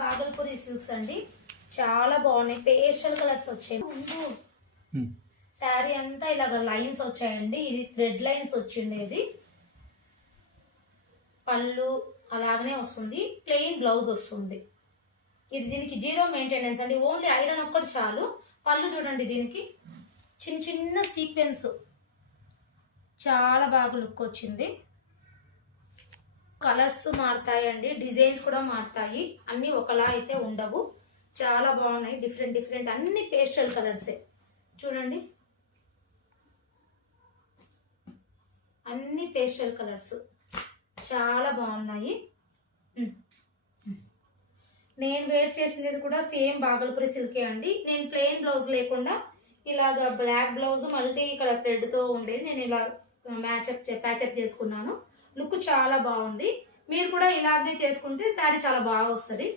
Bhagalpuri silks అండి, చాలా బాగున్నాయి. పేస్టల్ కలర్స్ వచ్చాయి. శారీ అంతా ఇలాగ లైన్స్ వచ్చాయండి. ఇది థ్రెడ్ లైన్స్ వచ్చింది. ఇది పళ్ళు అలాగనే వస్తుంది. ప్లెయిన్ బ్లౌజ్ వస్తుంది. ఇది దీనికి జీరో మెయింటెనెన్స్ అండి. ఓన్లీ ఐరన్ ఒక్కటి చాలు. పళ్ళు చూడండి, దీనికి చిన్న చిన్న సీక్వెన్స్, చాలా బాగా లుక్ వచ్చింది. కలర్స్ మారుతాయండి, డిజైన్స్ కూడా మారుతాయి. అన్నీ ఒకలా అయితే ఉండవు. చాలా బాగున్నాయి. డిఫరెంట్ డిఫరెంట్ అన్ని పేస్టల్ కలర్సే చూడండి. అన్ని పేస్టల్ కలర్స్ చాలా బాగున్నాయి. నేను వేర్ చేసినది కూడా సేమ్ బాగల్పూరి సిల్కే అండి. నేను ప్లెయిన్ బ్లౌజ్ లేకుండా ఇలాగ బ్లాక్ బ్లౌజ్ మల్టీ కలర్ థ్రెడ్తో ఉండేది నేను ఇలా ప్యాచప్ చేసుకున్నాను. లుక్ చాలా బాగుంది. మీరు కూడా ఇలాగే చేసుకుంటే శారీ చాలా బాగా వస్తుంది.